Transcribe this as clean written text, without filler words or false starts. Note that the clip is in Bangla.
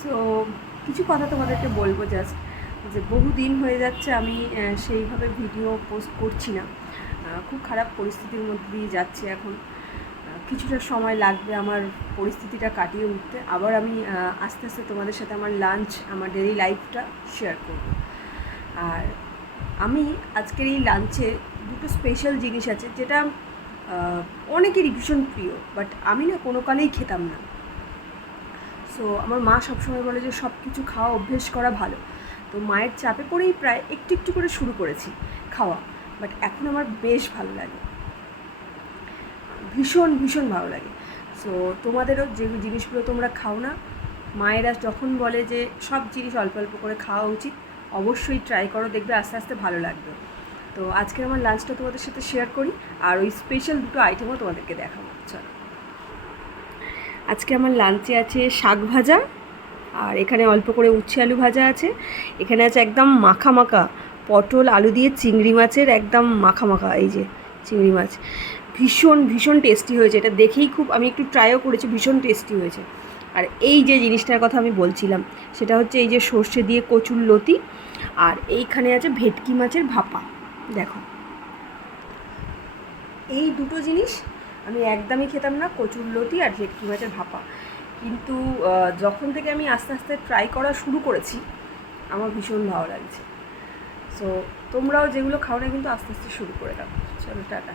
সো কিছু কথা তোমাদেরকে বলবো জাস্ট, যে বহুদিন হয়ে যাচ্ছে আমি সেইভাবে ভিডিও পোস্ট করছি না। খুব খারাপ পরিস্থিতির মধ্যে দিয়ে যাচ্ছে এখন। কিছুটা সময় লাগবে আমার পরিস্থিতিটা কাটিয়ে উঠতে। আবার আমি আস্তে আস্তে তোমাদের সাথে আমার লাঞ্চ, আমার ডেইলি লাইফটা শেয়ার করব। আর আমি আজকের এই লাঞ্চে দুটো স্পেশাল জিনিস আছে, যেটা অনেকেরই ভীষণ প্রিয়, বাট আমি না কোনো কালেই খেতাম না। সো আমার মা সবসময় বলে যে সব কিছু খাওয়া অভ্যেস করা ভালো। তো মায়ের চাপে পড়েই প্রায় একটু একটু করে শুরু করেছি খাওয়া, বাট এখন আমার বেশ ভালো লাগে, ভীষণ ভীষণ ভালো লাগে। সো তোমাদেরও যে জিনিসগুলো তোমরা খাও না, মায়েরা যখন বলে যে সব জিনিস অল্প অল্প করে খাওয়া উচিত, অবশ্যই ট্রাই করো, দেখবে আস্তে আস্তে ভালো লাগবে। তো আজকের আমার লাঞ্চটা তোমাদের সাথে শেয়ার করি, আর ওই স্পেশাল দুটো আইটেমও তোমাদেরকে দেখাবো। চলো, আজকে আমার লাঞ্চে আছে শাক ভাজা, আর এখানে অল্প করে উচ্ছে আলু ভাজা আছে। এখানে আছে একদম মাখা মাখা পটল আলু দিয়ে চিংড়ি মাছের একদম মাখা মাখা, এই যে চিংড়ি মাছ, ভীষণ ভীষণ টেস্টি হয়েছে। এটা দেখেই খুব, আমি একটু ট্রাইও করেছি, ভীষণ টেস্টি হয়েছে। আর এই যে জিনিসটার কথা আমি বলছিলাম, সেটা হচ্ছে এই যে সর্ষে দিয়ে কচুর লতি, আর এইখানে আছে ভেটকি মাছের ভাপা। দেখো, এই দুটো জিনিস আমি একদমই খেতাম না, কচুর লতি আর ভেটকি মাছের ভাপা। কিন্তু যখন থেকে আমি আস্তে আস্তে ট্রাই করা শুরু করেছি, আমার ভীষণ ভালো লাগছে। সো তোমরাও যেগুলো খাও না কিন্তু আস্তে আস্তে শুরু করে দাও। চলো, টাটা।